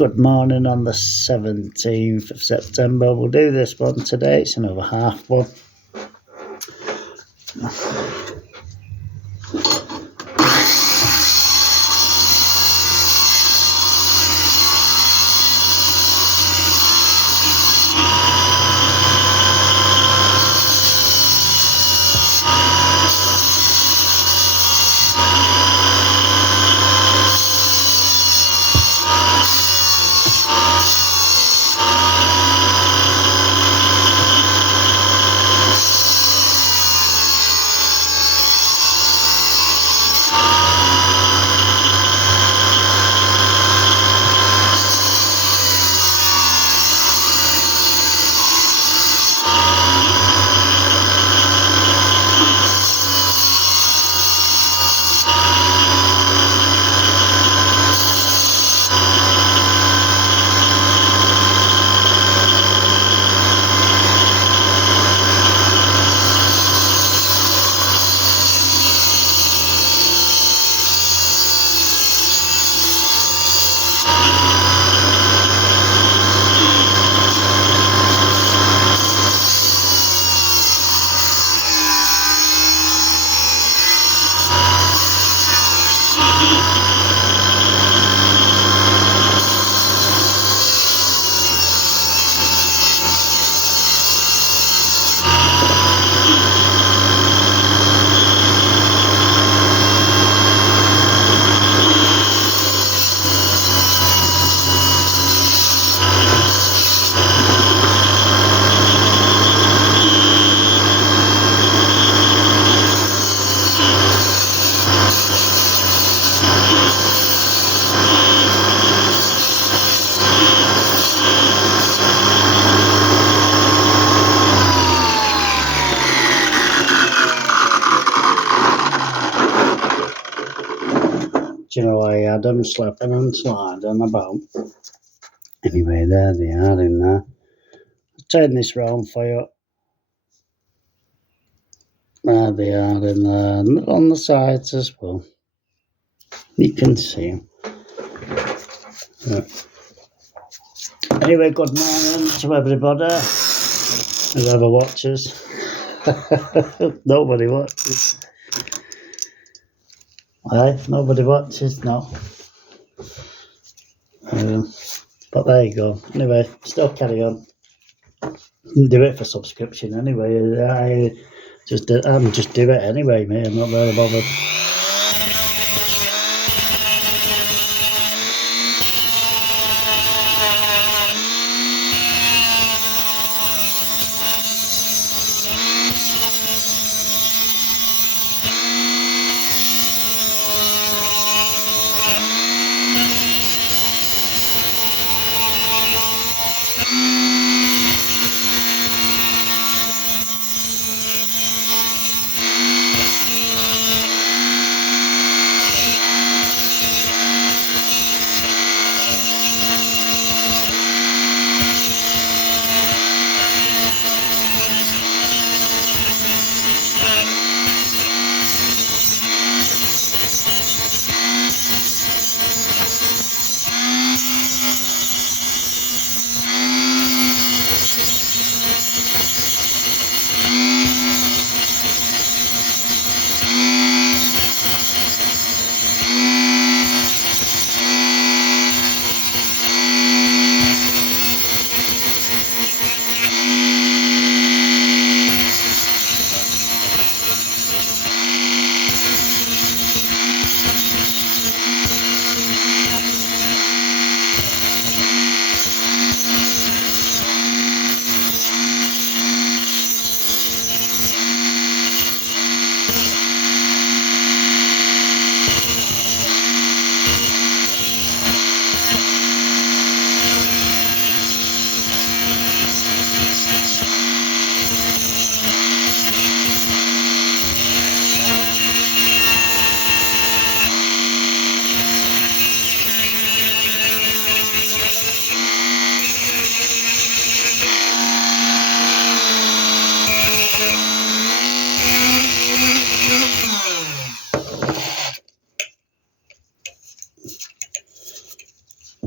Good morning on the 17th of September. We'll do this one today. It's another half one. Do you know why I had them slipping and sliding about? Anyway, there they are in there. I'll turn this round for you. There they are in there, and on the sides as well. You can see them. Yeah. Anyway, good morning to everybody. Whoever watches. Nobody watches. Nobody watches, no. But there you go. Anyway, still carry on. Do it for subscription anyway. I'm just do it anyway, mate. I'm not very bothered.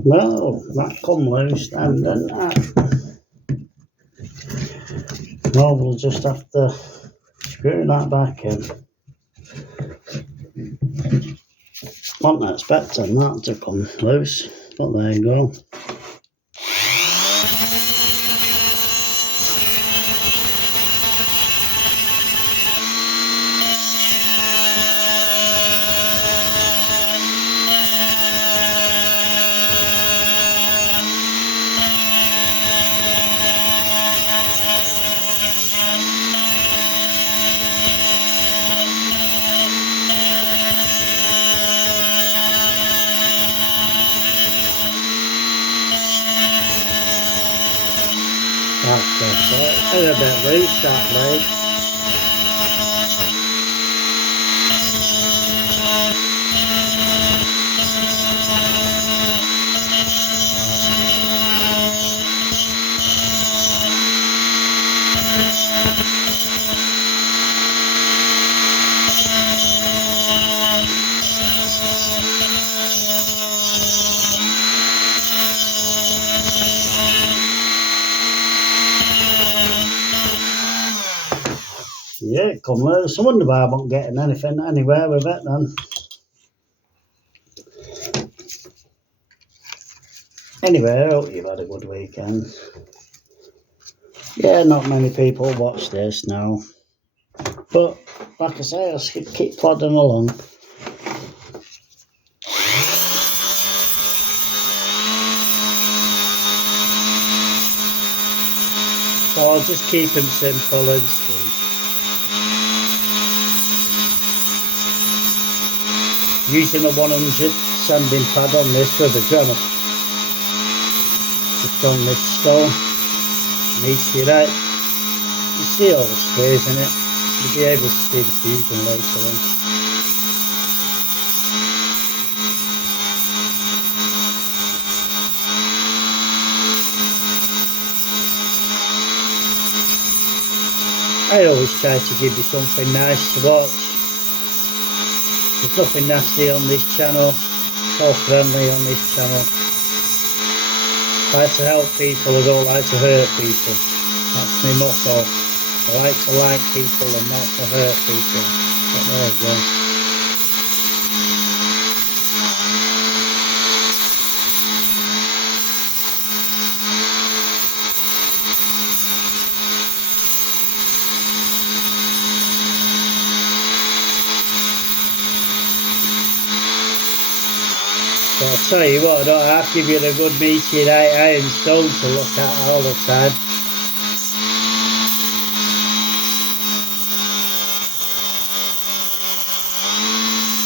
Well, that come loose then, didn't that? Well, we'll just have to screw that back in. Wasn't expecting that to come loose, but there you go. That's it. It's a bit loose, that blade. Yeah, come loose. I wonder why I'm not getting anything anywhere with it then. Anyway, I hope you've had a good weekend. Yeah, not many people watch this now. But, like I say, I'll keep plodding along. So I'll just keep them simple and sweet. Using a 100 sanding pad on this with a drummer. Just on this stone. Meteorite. You see all the squares in it. You'll be able to see the fusion later on. I always try to give you something nice to watch. There's nothing nasty on this channel. It's all friendly on this channel. I like to help people, I don't like to hurt people. That's my motto. I like to like people and not to hurt people. But there you go. So I'll tell you what, I don't have to give you a good meteorite iron stone to look at all the time.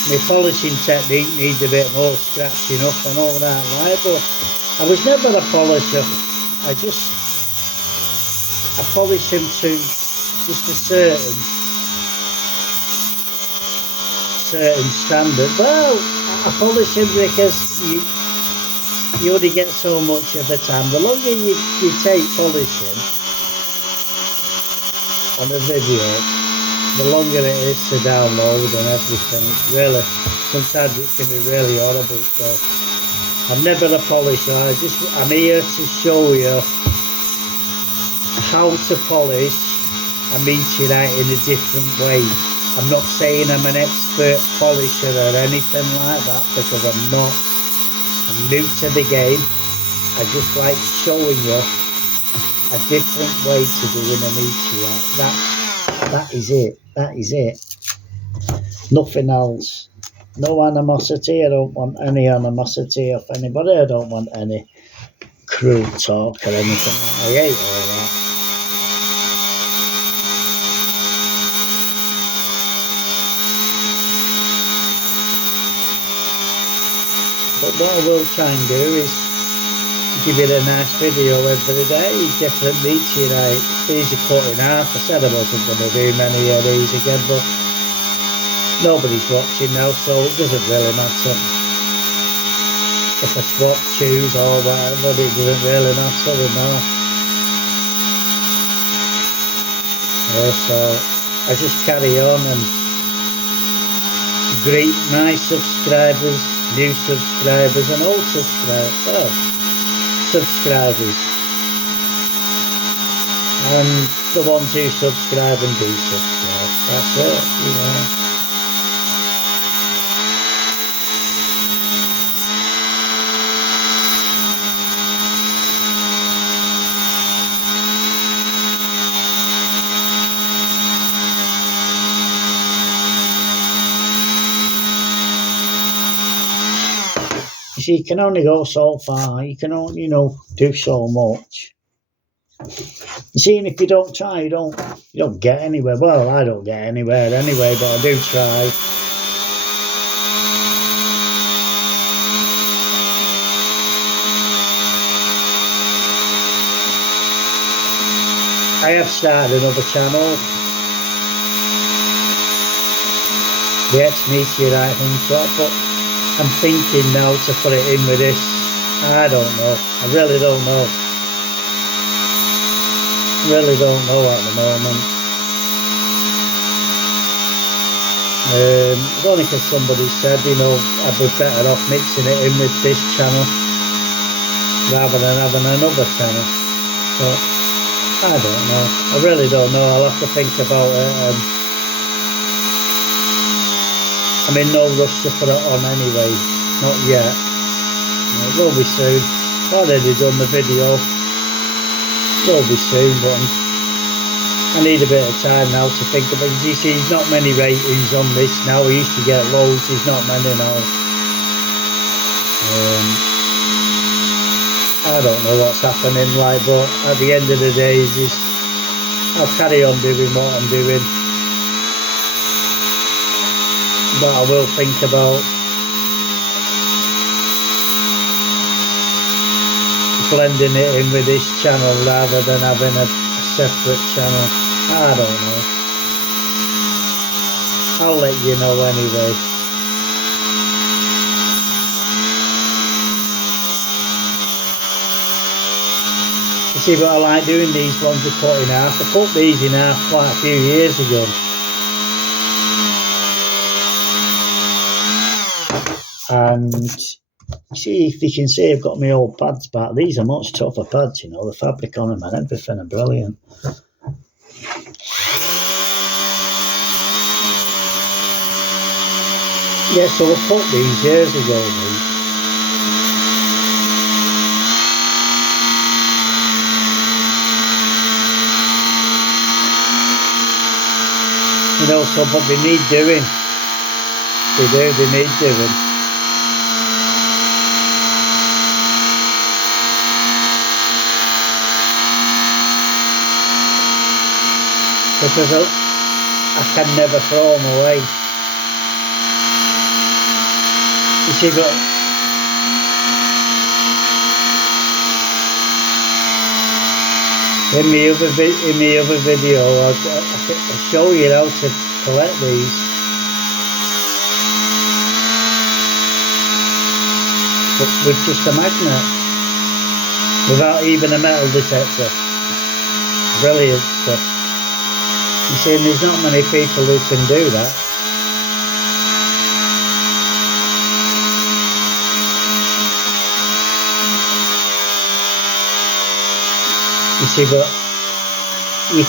My polishing technique needs a bit more scratching up and all that, right? But I was never a polisher. I polish them to just a certain standard. Well, I polish them because you only get so much of the time. The longer you take polishing on a video, the longer it is to download and everything. It's really, sometimes it can be really horrible. So I'm never a polisher. I'm here to show you how to polish a meteorite in a different way. I'm not saying I'm an expert polisher or anything like that, because I'm not. I'm new to the game. I just like showing you a different way to doing a meteorite. That is it. That is it. Nothing else. No animosity. I don't want any animosity of anybody. I don't want any cruel talk or anything. I hate all that. But what I will try and do is give you a nice video every day, different meteorite. These are cut in half. I said I wasn't going to do many of these again, but nobody's watching now, so it doesn't really matter. If I swap shoes or whatever, it doesn't really matter, you know. Yeah, so I just carry on and greet my subscribers, new subscribers and old subscribers. And the ones who subscribe and do subscribe. That's it, you know. You see, you can only go so far. You can only, you know, do so much. You see, and if you don't try, you don't get anywhere. Well, I don't get anywhere anyway, but I do try. I have started another channel, the ex-meteorite hunter, but I'm thinking now to put it in with this. I don't know. I really don't know. Really don't know at the moment. It's only because somebody said, you know, I'd be better off mixing it in with this channel rather than having another channel. But I don't know. I really don't know. I'll have to think about it. I'm in no rush to put it on anyway. Not yet. It will be soon. I've already done the video. It will be soon, but I need a bit of time now to think about it. You see, there's not many ratings on this now. We used to get loads. There's not many now. I don't know what's happening, like, but at the end of the day, I'll carry on doing what I'm doing. But I will think about blending it in with this channel rather than having a separate channel. I don't know. I'll let you know anyway. You see, but I like doing these ones I cut in half. I cut these in half quite a few years ago. And see, if you can see, I've got my old pads back. These are much tougher pads, you know, the fabric on them and everything are brilliant. Yeah, so I cut these years ago, these. You know, so, but they need doing. They need doing. Because I can never throw them away. You see, but in my other video, I'll show you how to collect these. But with just a magnet, without even a metal detector. Brilliant stuff. You see, there's not many people who can do that. You see, but you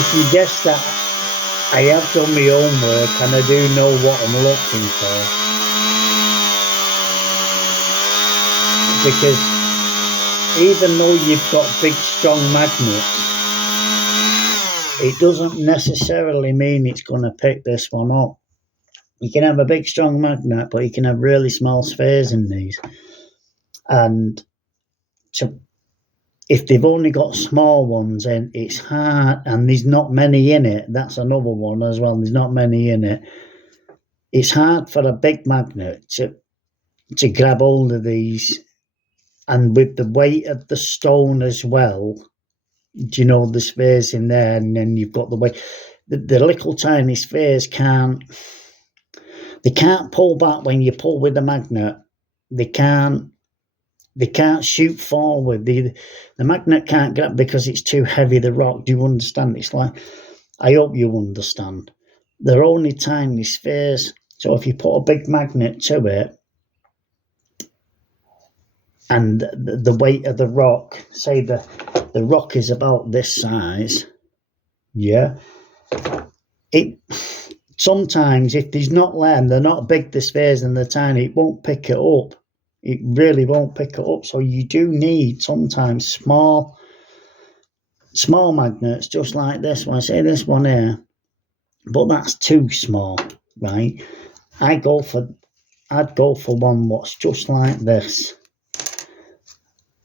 can guess that I have done my own work and I do know what I'm looking for. Because even though you've got big strong magnets, it doesn't necessarily mean it's going to pick this one up. You can have a big strong magnet, but you can have really small spheres in these. And if they've only got small ones in, it's hard, and there's not many in it. That's another one as well. There's not many in it. It's hard for a big magnet to grab hold of these. And with the weight of the stone as well, do you know, the spheres in there, and then you've got the weight. The little tiny spheres can't pull back when you pull with the magnet. They can't shoot forward. The magnet can't grab because it's too heavy, the rock. Do you understand? It's like, I hope you understand. they're only tiny spheres. So if you put a big magnet to it, and the weight of the rock, say the rock is about this size, yeah, it sometimes, if there's not land, they're not big, the spheres, and they're tiny, it won't pick it up. It really won't pick it up. So you do need sometimes small magnets, just like this one. Say this one here, but that's too small, right? I'd go for one what's just like this.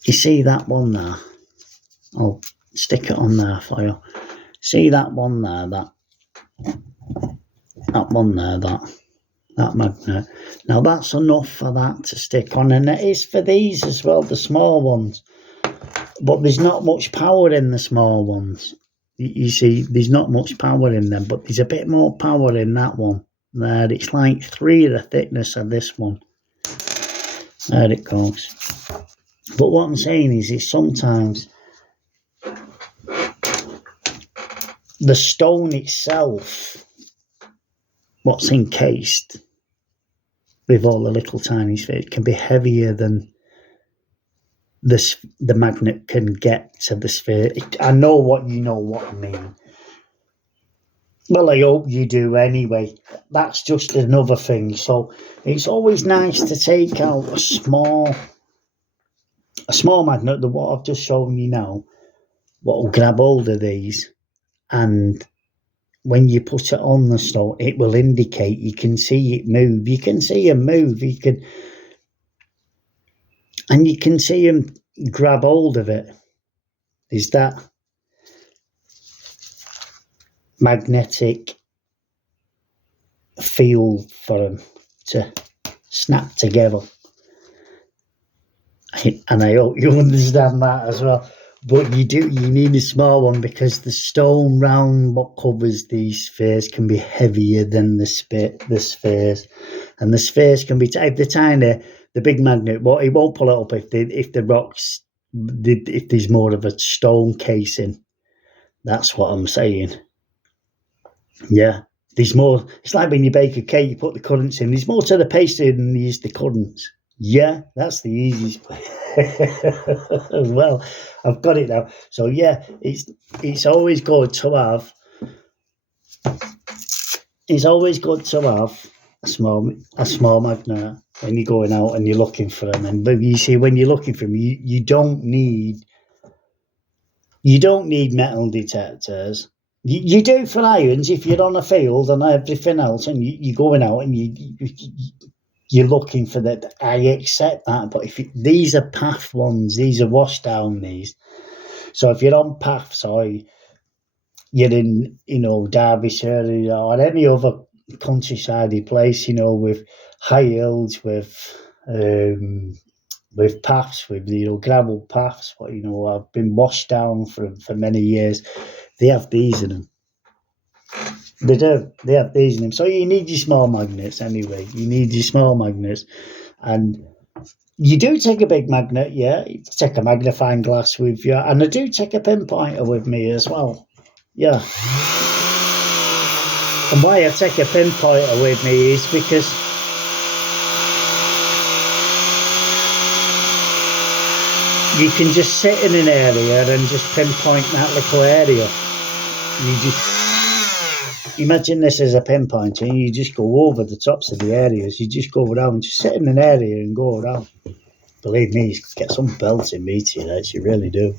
You see that one there? I'll stick it on there for you. See that one there, that one there, that magnet. Now that's enough for that to stick on, and it is for these as well, the small ones. But there's not much power in the small ones. You see, there's not much power in them, but there's a bit more power in that one. There, it's like 3 of the thickness of this one. There it goes. But what I'm saying is sometimes the stone itself, what's encased with all the little tiny spheres, can be heavier than the magnet can get to the sphere. I know what I mean. Well, I hope you do anyway. That's just another thing. So it's always nice to take out a small magnet, the what I've just shown you now, what will grab hold of these, and when you put it on the stone, it will indicate. You can see it move. You can see him move. You can see him grab hold of it. Is that magnetic field for them to snap together? And I hope you understand that as well. But you need a small one, because the stone round what covers these spheres can be heavier than the spheres, and the spheres can be if they're tiny. The big magnet, well, it won't pull it up if the rocks, if there's more of a stone casing. That's what I'm saying. Yeah, there's more. It's like when you bake a cake, you put the currants in. There's more to the pastry than there is the currants. Yeah, that's the easiest way. Well, I've got it now. So yeah, it's always good to have. It's always good to have a small magnet when you're going out and you're looking for them. And but you see, when you're looking for them, you don't need metal detectors. You do for irons if you're on a field and everything else, and you're going out and you're looking for that. I accept that, but if these are path ones, these are wash down these. So if you're on paths, or you're in, Derbyshire or any other countryside place, with high hills, with paths, with gravel paths, but I've been washed down for many years. They have these in them. They do. They have these in them. So you need your small magnets anyway. You need your small magnets. And you do take a big magnet, yeah. You take a magnifying glass with you. And I do take a pinpointer with me as well. Yeah. And why I take a pinpointer with me is because you can just sit in an area and just pinpoint that little area. You just imagine this as a pinpointer, and you just go over the tops of the areas. You just go around, just sit in an area and go around. Believe me, you get some belting meteorites, you really do.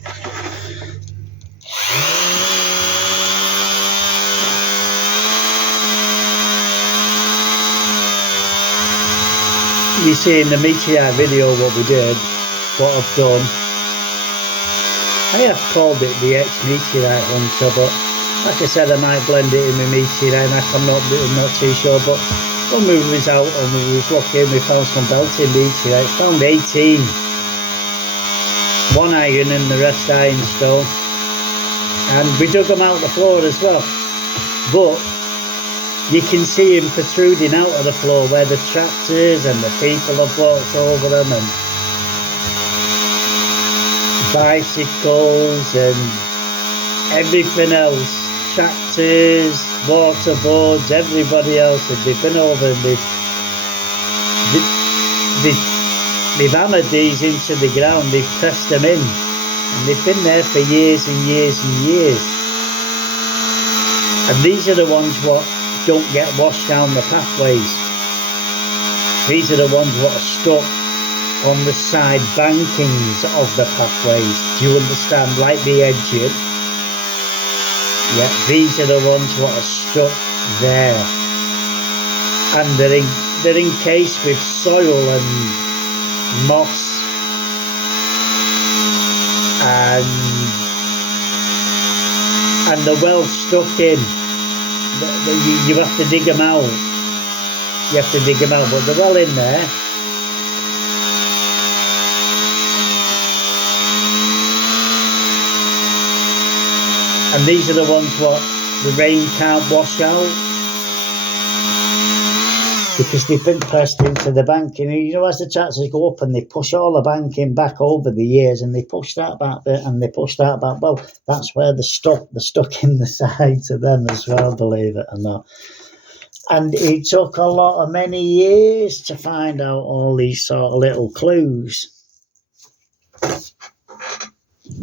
You see in the meteorite video what we did, what I've done. I have called it the ex-meteorite hunter, but like I said, I might blend it in with meteorite. I'm not too sure. But when we was out and we was looking, we found some belting meteorites. Found 18. One iron and the rest ironstone. And we dug them out the floor as well. But you can see them protruding out of the floor where the tractors and the people have walked over them, and bicycles and everything else, tractors, waterboards, everybody else, and they've been over and they've hammered these into the ground, they've pressed them in, and they've been there for years and years and years. And these are the ones what don't get washed down the pathways. These are the ones what are stuck on the side bankings of the pathways. Do you understand? Like the edging. Yeah, these are the ones what are stuck there. And they're encased with soil and moss. And they're well stuck in. You have to dig them out. You have to dig them out, but they're well in there. And these are the ones what the rain can't wash out, because they've been pressed into the banking. You know, as the tractors go up and they push all the banking back over the years, and they push that back bit and they push that back. Well, that's where they're stuck. They're stuck in the sides of them as well, believe it or not. And it took many years to find out all these sort of little clues.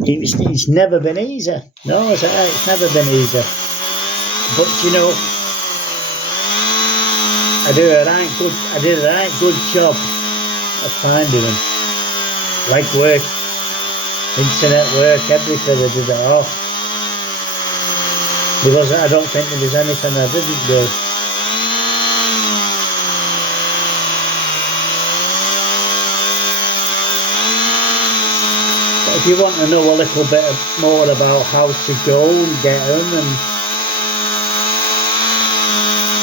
It's never been easy. No, it's never been easy. But you know, I did a right good job of finding them. Like work, internet work, everything. I did it all. I don't think there was anything I didn't do. But if you want to know a little bit more about how to go and get them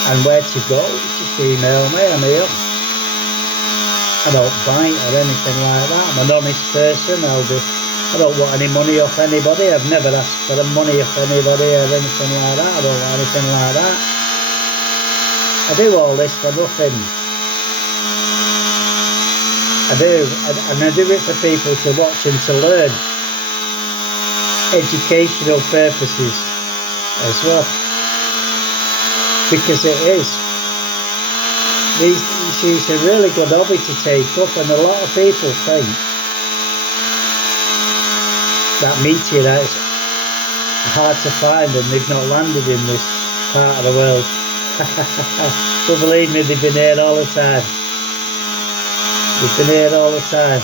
and where to go, just email me. I'm here. I don't bite or anything like that. I'm an honest person. I don't want any money off anybody. I've never asked for money off anybody or anything like that. I don't want anything like that. I do all this for nothing. I do, and I do it for people to watch and to learn. Educational purposes as well. Because it is. It's a really good hobby to take up, and a lot of people think that meteorites are hard to find and they've not landed in this part of the world. But believe me, they've been here all the time. They've been here all the time.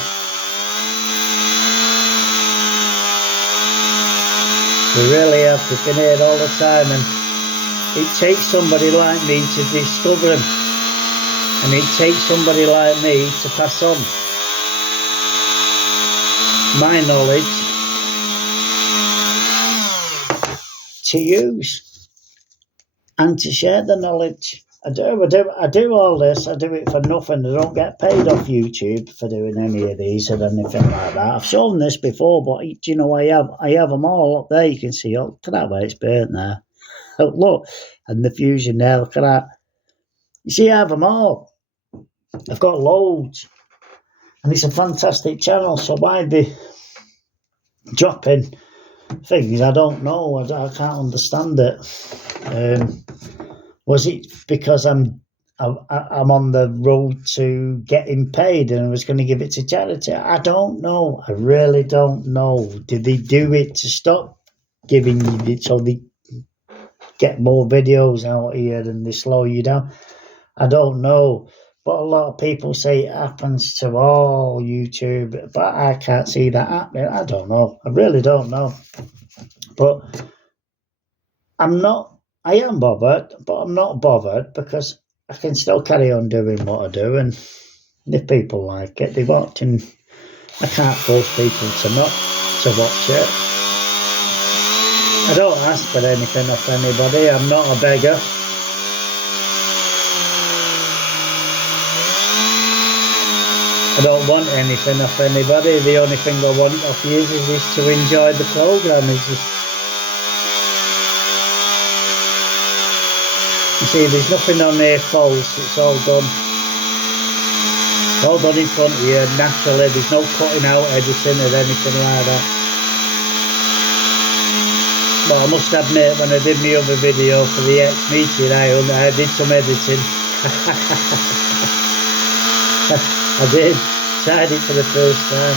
They really have. They've been here all the time, and it takes somebody like me to discover them, and it takes somebody like me to pass on my knowledge to use and to share the knowledge. I do all this. I do it for nothing. I don't get paid off YouTube for doing any of these or anything like that. I've shown this before, but you know, I have them all up there. You can see. Oh, look at that way it's burnt there. Oh, look, and the fusion there. Look at that. You see, I have them all. I've got loads, and it's a fantastic channel. So why they dropping things? I don't know. I can't understand it. Was it because I'm on the road to getting paid and I was going to give it to charity? I don't know. I really don't know. Did they do it to stop giving you it so they get more videos out here and they slow you down? I don't know. But a lot of people say it happens to all YouTube, but I can't see that happening. I don't know. I really don't know. But I am bothered, but I'm not bothered because I can still carry on doing what I do, and if people like it, they watch, and I can't force people to not to watch it. I don't ask for anything off anybody. I'm not a beggar. I don't want anything off anybody. The only thing I want off you is to enjoy the programme. You see, there's nothing on there false. It's all done. All done in front of you, naturally. There's no cutting out editing or anything like that. Well, I must admit, when I did my other video for the meteorite, I did some editing. I did. Tried it for the first time.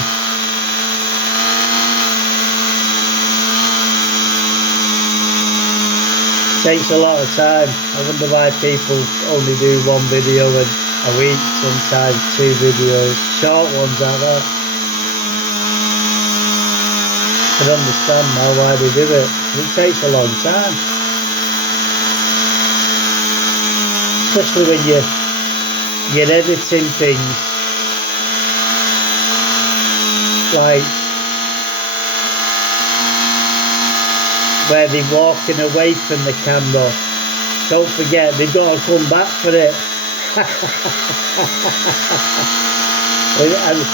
Takes a lot of time. I wonder why people only do one video a week, sometimes 2 videos, short ones like that. I can understand now why they do it. It takes a long time. Especially when you're editing things like where they're walking away from the camera. Don't forget, they've got to come back for it. And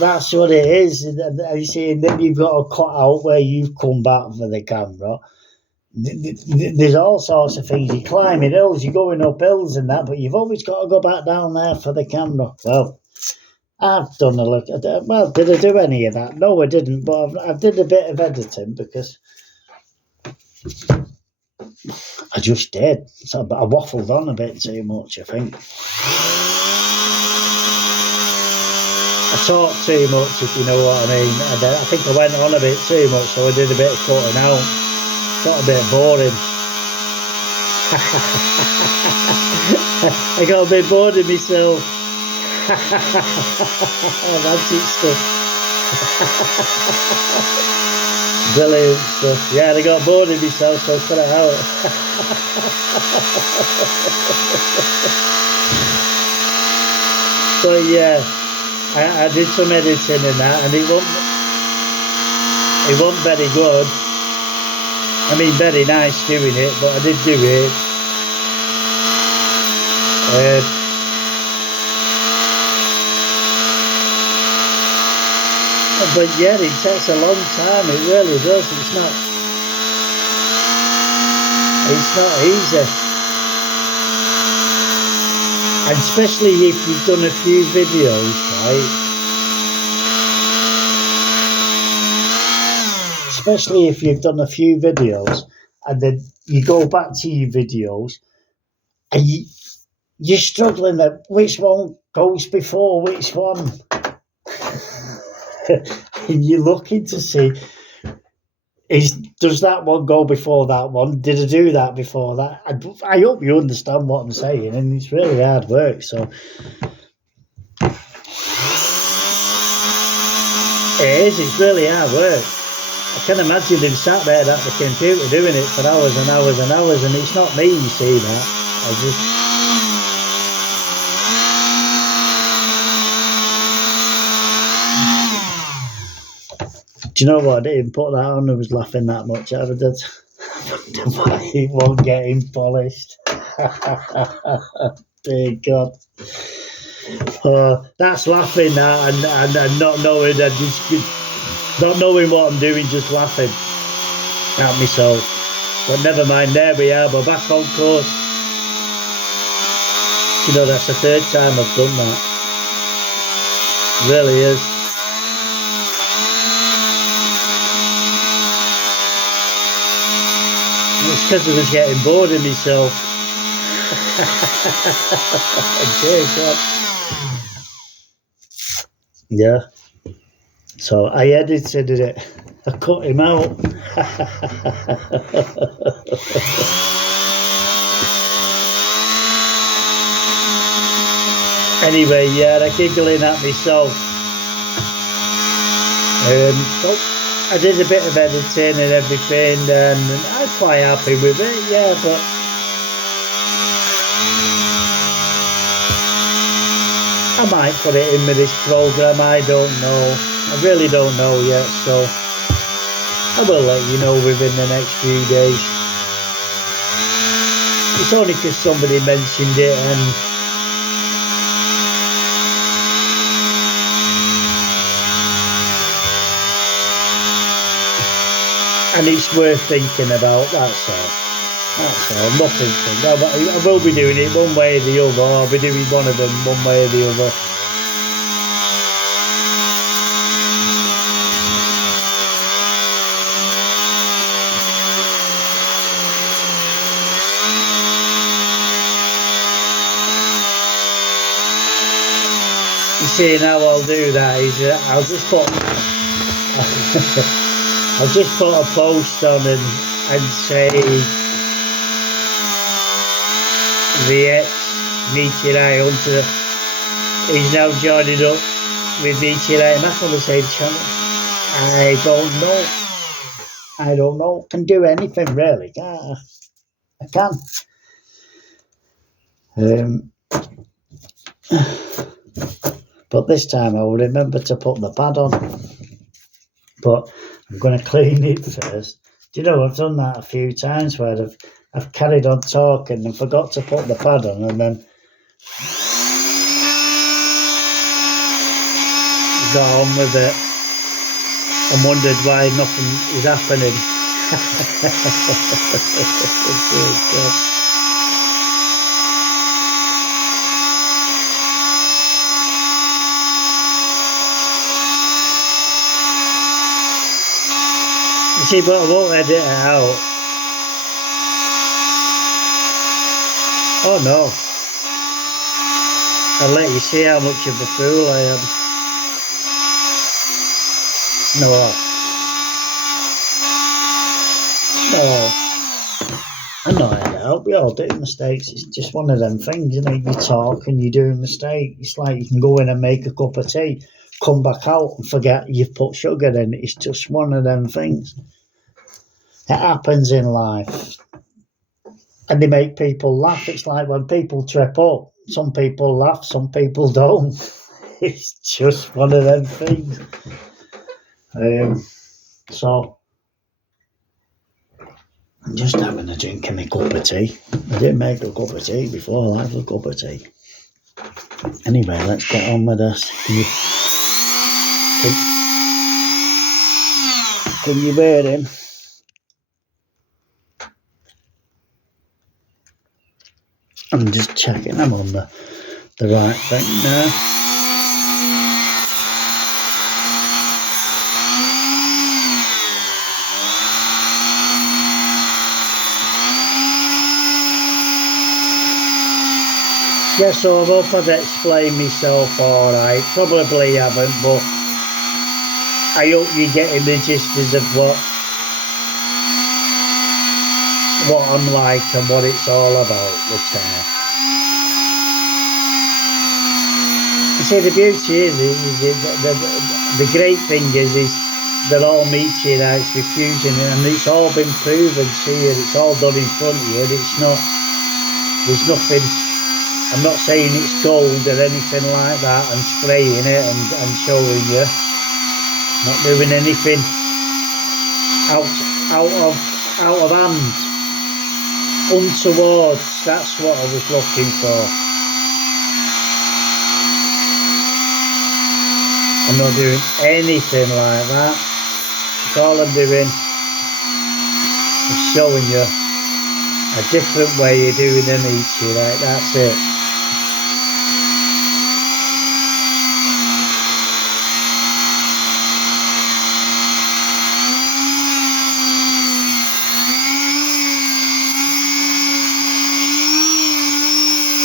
that's what it is. And you see, and then you've got to cut out where you've come back for the camera. There's all sorts of things. You're climbing hills, you're going up hills and that, but you've always got to go back down there for the camera. Well, I've done a look at it. Well, did I do any of that? No, I didn't, but I did a bit of editing because I just did. So I waffled on a bit too much, I think. I talked too much, if you know what I mean. And I think I went on a bit too much, so I did a bit of cutting out. Got a bit boring. I got a bit bored of myself. Romantic stuff. Brilliant stuff. Yeah, I got bored of myself, so I cut it out. But yeah, I did some editing in that, and it wasn't very good. I mean, very nice doing it, but I did do it. But yeah, it takes a long time. It really does. It's not easy. And especially if you've done a few videos, right? Especially if you've done a few videos and then you go back to your videos and you're struggling at which one goes before which one. And you're looking to see, does that one go before that one? Did I do that before that? I hope you understand what I'm saying, and it's really hard work. So it's really hard work. I can imagine them sat there at the computer doing it for hours and hours and hours, and it's not me, you see that. Do you know what? I didn't put that on. I was laughing that much. I did. Why it won't get him polished. Dear God. That's laughing that and not knowing that not knowing what I'm doing, just laughing at myself. But never mind, there we are, we're back on course. You know, that's the 3rd time I've done that. It really is. It's because I was getting bored of myself. Dear God. Yeah. So I edited it. I cut him out. Anyway, yeah, I'm giggling at myself. I did a bit of editing and everything, and I'm quite happy with it, yeah, but I might put it in with this program, I don't know. I really don't know yet, so I will let you know within the next few days. It's only because somebody mentioned it and it's worth thinking about, that's all. Nothing. I will be doing it one way or the other. I'll be doing one of them one way or the other. seeing how I'll do that is I'll just put I'll just put a post on and say the ex-meteorite hunter is now joining up with meteorite, and that's on the same channel. I don't know. Can do anything really. I can. But this time I will remember to put the pad on. But I'm going to clean it first. Do you know, I've done that a few times where I've carried on talking and forgot to put the pad on, and then got on with it and wondered why nothing is happening. You see, but I won't edit it out. Oh no. I'll let you see how much of a fool I am. No. I'm not edit out. We all do mistakes. It's just one of them things, isn't it? You talk and you do a mistake. It's like you can go in and make a cup of tea, come back out and forget you've put sugar in. It's just one of them things. It happens in life. And they make people laugh. It's like when people trip up. Some people laugh, some people don't. It's just one of them things. So I'm just having a drink of my cup of tea. I didn't make a cup of tea before. I like a cup of tea. Anyway, let's get on with this. Can you bear him? I'm just checking I'm on the right thing now. Yeah, so I hope I've explained myself alright. Probably haven't, but I hope you're getting the gist of what I'm like and what it's all about, the channel. You see, the beauty is the great thing is they're all meteorites with fusion, and it's all been proven to you. It's all done in front of you. There's nothing. I'm not saying it's gold or anything like that and spraying it and showing you. Not doing anything out of hand. Untoward. That's what I was looking for. I'm not doing anything like that. All I'm doing is showing you a different way of doing an meteorite. That's it.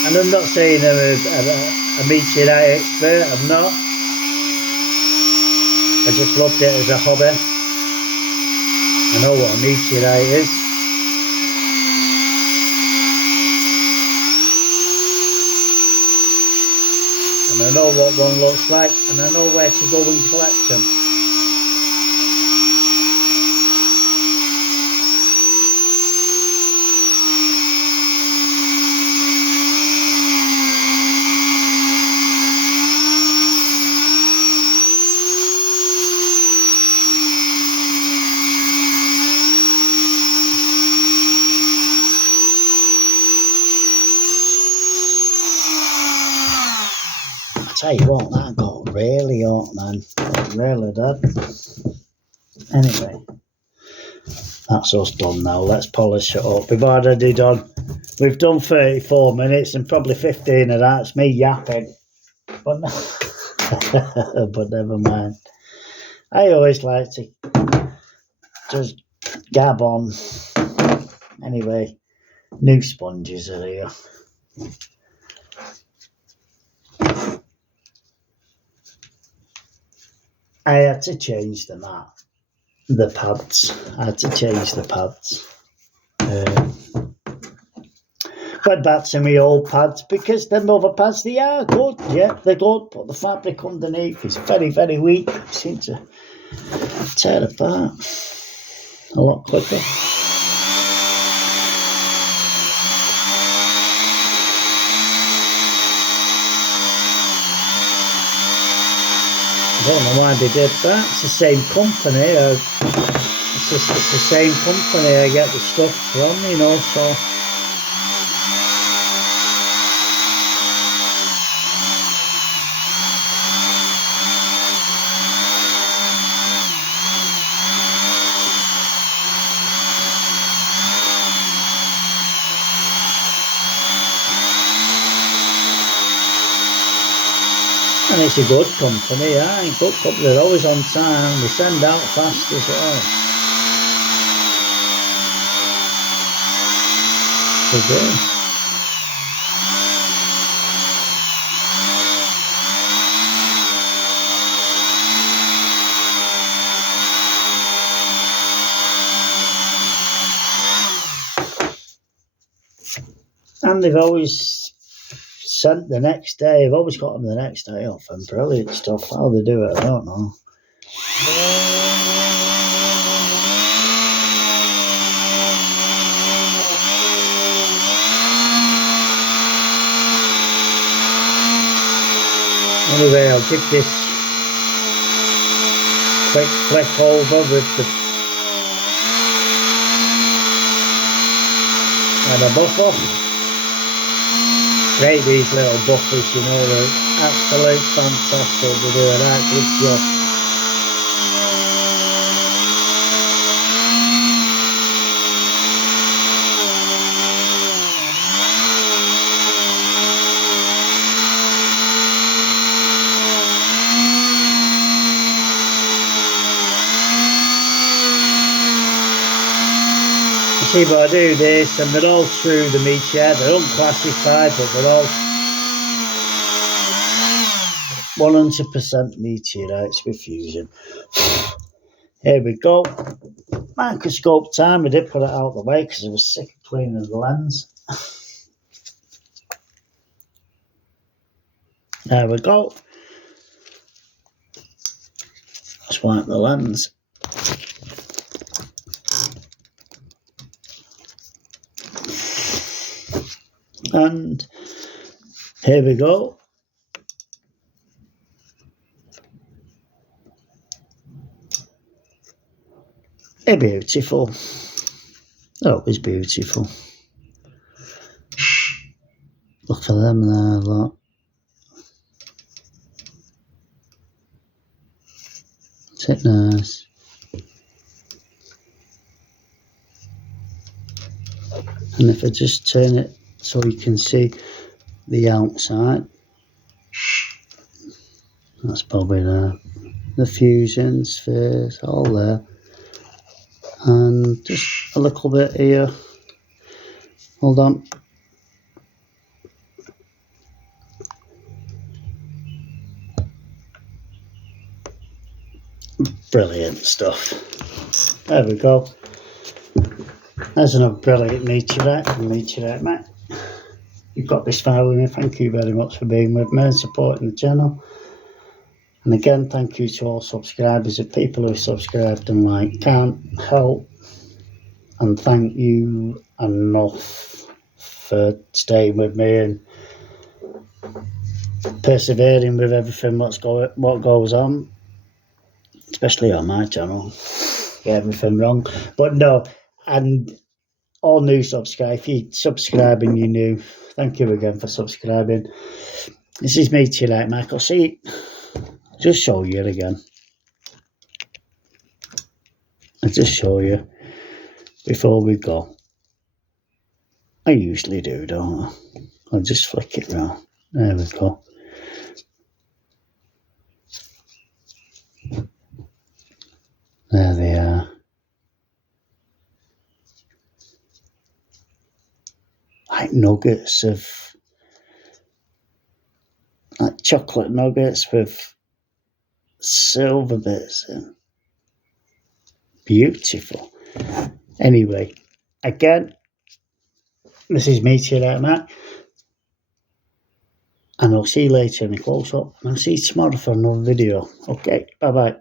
And I'm not saying I'm a meteorite expert, I'm not. I just loved it as a hobby. I know what a meteorite is. And I know what one looks like, and I know where to go and collect them. Tell you what, that got really hot, man. It really did. Anyway, that's us done now. Let's polish it up. We've done 34 minutes and probably 15 of that's me yapping. But no, but never mind. I always like to just gab on. Anyway, new sponges are here. I had to change the pads. I had to change the pads. Went back to my old pads because them other pads, they are good, yeah, they're good, but the fabric underneath is very, very weak. It seems to tear apart a lot quicker. I don't know why they did that. It's the same company. It's the same company I get the stuff from, you know, so. And it's a good company, yeah, good company. They're always on time. They send out fast as well. They do. And they've always sent the next day. I've always got them the next day off, and brilliant stuff. How they do it, I don't know. Anyway, I'll give this quick flick over with the and a buffer. Great, these little buffers, you know, they're absolute fantastic. They do a right good job. See, but I do this, and they're all through the meteorite. They're unclassified, but they're all 100% meteorites with fusion. Here we go. Microscope time. I did put it out of the way because I was sick of cleaning the lens. There we go. Let's wipe the lens. And here we go. They're beautiful. They're always beautiful. Look for them there, look. Isn't it nice? And if I just turn it so you can see the outside, that's probably there. The fusion spheres, all there. And just a little bit here. Hold on. Brilliant stuff. There we go. There's another brilliant meteorite, mate. You've got this far with me. Thank you very much for being with me and supporting the channel. And again, thank you to all subscribers. The people who subscribed and like, can't help and thank you enough for staying with me and persevering with everything what goes on, especially on my channel. Get everything wrong, but no. And all new subscribers, if you subscribe and you're new, thank you again for subscribing. This is Meteorite Michael. See, just show you again. I'll just show you before we go. I usually do, don't I? I'll just flick it round. There we go. There they are. Like nuggets of, like chocolate nuggets with silver bits in. Beautiful. Anyway, again, this is Meteorite Mac, and I'll see you later in a close-up, and I'll see you tomorrow for another video. Okay, bye-bye.